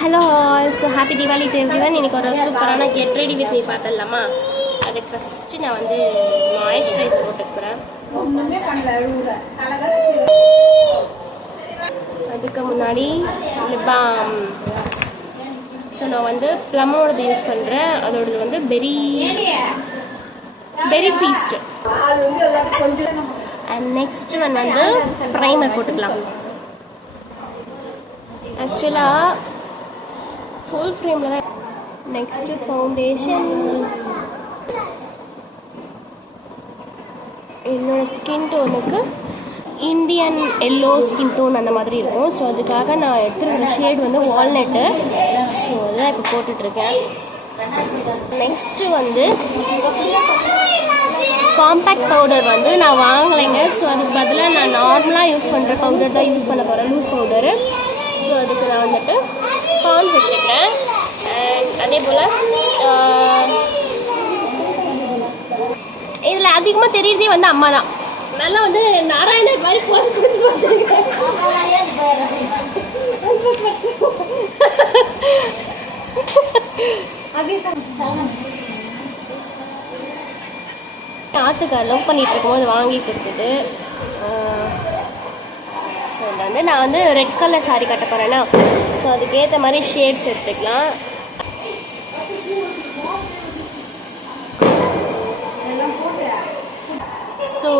Hello all, so happy Deepavali to everyone. இன்னைக்கு ஒரு சூப்பரான கெட் ரெடி வித் மீ பார்த்துடலாமா? அதுக்கு ஃபஸ்ட்டு நான் வந்து மாய்ஸ்சரைசர் போட்டுக்கிறேன். அதுக்கு முன்னாடி லிப் பாம். ஸோ நான் வந்து ப்ளம்மோடது யூஸ் பண்ணுறேன். அதோடது வந்து berry feast. And next one வந்து ப்ரைமர் போட்டுக்கலாம். ஆக்சுவலாக ஃபுல் ஃப்ரேமில் தான். Next foundation. என்னோட ஸ்கின் டோனுக்கு இந்தியன் எல்லோ ஸ்கின் டோன் அந்த மாதிரி இருக்கும். ஸோ அதுக்காக நான் எடுத்துருக்கிற ஷேட் வந்து வால்நட்டு. ஸோ அதுதான் இப்போ போட்டுட்ருக்கேன். நெக்ஸ்ட்டு வந்து காம்பேக்ட் பவுடர் வந்து நான் வாங்கலைங்க. ஸோ அதுக்கு பதிலாக நான் நார்மலாக யூஸ் பண்ணுற பவுடர் தான் யூஸ் பண்ண போகிறேன், லூஸ் பவுடரு. ஸோ அதுக்கு நான் வந்துட்டு பான்ஸ் எடுத்துக்கிறேன். அண்ட் அதே போல் இதில் அதிகமாக தெரியுறதே வந்து அம்மா தான். நல்லா வந்து நாராயணர் மாதிரி போஸ் கொடுத்து பார்த்துருக்கேன். ஆற்றுக்கு லவ் பண்ணிட்டு இருக்கும்போது வாங்கி கொடுத்தது. ஸோ வந்து நான் வந்து ரெட் கலர் சாரீ கட்ட போகிறேன்னா, ஸோ அதுக்கேற்ற மாதிரி ஷேட்ஸ் எடுத்துக்கலாம். ஸோ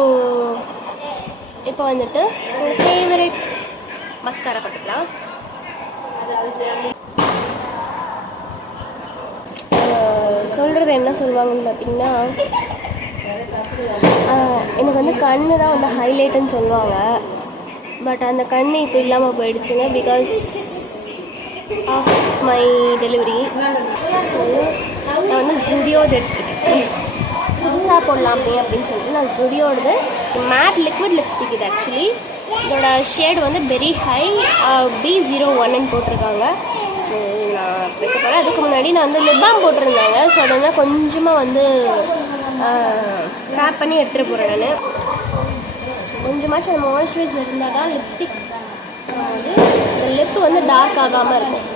இப்போ வந்துட்டு ஒரு ஃபேவரட் மஸ்காரா போட்டுக்கலாம். சொல்கிறது என்ன சொல்லுவாங்கன்னு பார்த்தீங்கன்னா, எனக்கு வந்து கண்ணு தான் வந்து ஹைலைட்டுன்னு சொல்லுவாங்க. பட் அந்த கண்ணு இப்போ இல்லாமல் போயிடுச்சுங்க, because of my delivery. So நான் வந்து ஜுடியோடு எடுத்துக்கிட்டேன். புதுசாக போடலாம் அப்படின்னு சொல்லிட்டு நான் ஜுடியோடது மேட் லிக்விட் லிப்ஸ்டிக். இது ஆக்சுவலி இதோட ஷேடு வந்து வெரி ஹை B01 போட்டிருக்காங்க. ஸோ நான் வைக்க போகிறேன். அதுக்கு முன்னாடி நான் வந்து லிப் பாம் போட்டிருந்தாங்க. ஸோ அதை வந்து கொஞ்சமாக வந்து டேப் பண்ணி எடுத்துகிட்டு போகிறேன் நான். கொஞ்சமாச்சும் அந்த மாய்ஸ்சரைசர் இருந்தால் தான் லிப்ஸ்டிக் வந்து இந்த லிப்பு வந்து டார்க் ஆகாமல் இருக்கும்.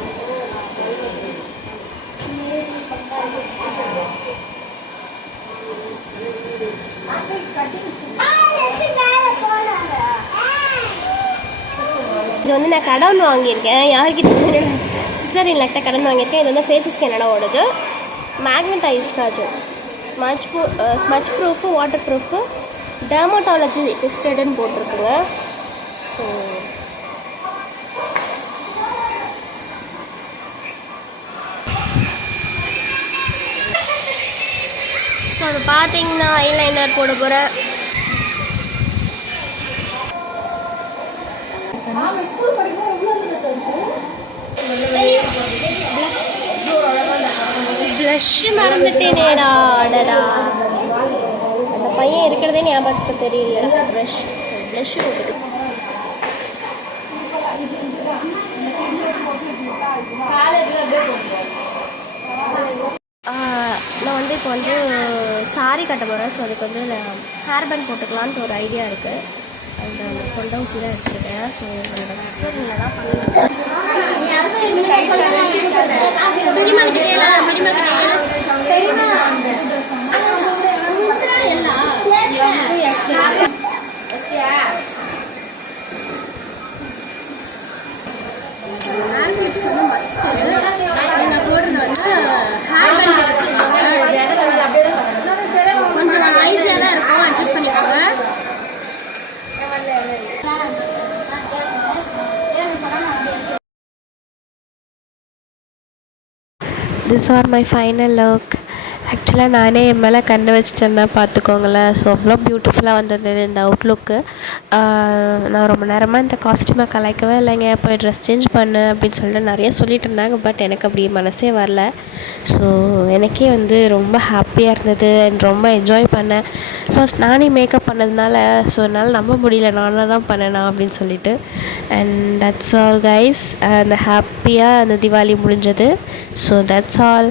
இது வந்து நான் கடன் வாங்கியிருக்கேன். யார்கிட்ட என்னோட சிஸ்டர் இன்லக்கிட்ட கடன் வாங்கியிருக்கேன். இது வந்து ஃபேஸஸ் கனடாவோடது. Magnetize kajal, smudge proof, water proof, dermatology டெஸ்டட்னு போட்டிருக்குங்க. ஸோ அது பார்த்தீங்கன்னா ஐலைனர் போட போகிறேன். ப்ளஷ் மறந்துட்டேனேடா. அடடா, அந்த பையன் இருக்கிறதே ஞாபகத்துக்கு தெரியல. ப்ளஷ் போட்டுட்டு நான் வந்து இப்போ வந்து சாரி கட்ட போகிறேன். ஸோ அதுக்கு வந்து ஹேர் பேண்ட் போட்டுக்கலான்ட்டு ஒரு ஐடியா இருக்குது. அந்த கொண்ட ஊசி தான் எடுத்துருக்கேன். ஸோ என்னோட சிஸ்டர் இல்லை தான் பண்ணுவேன். கொஞ்சம் ஈஸியாக தான் இருக்கும், அட்ஜஸ்ட் பண்ணிக்கோங்க. This R my final look. ஆக்சுவலாக நானே என் மேலே கண்ணு வச்சுட்டேன்னா பார்த்துக்கோங்களேன். ஸோ அவ்வளோ பியூட்டிஃபுல்லாக வந்தது இந்த அவுட்லுக்கு. நான் ரொம்ப நேரமாக இந்த காஸ்ட்யூமை கலாய்க்கவே இல்லைங்க. போய் ட்ரெஸ் சேஞ்ச் பண்ணு அப்படின்னு சொல்லிட்டு நிறைய சொல்லிட்டு இருந்தாங்க. பட் எனக்கு அப்படி மனசே வரல. ஸோ எனக்கே வந்து ரொம்ப ஹாப்பியாக இருந்தது அண்ட் ரொம்ப என்ஜாய் பண்ணேன். ஃபர்ஸ்ட் நானே மேக்கப் பண்ணதுனால ஸோ என்னால் நம்ப முடியல நானாக தான் பண்ணேனா அப்படின்னு சொல்லிட்டு. And that's all guys. அந்த ஹாப்பியாக அந்த தீபாவளி முடிஞ்சது. So that's all.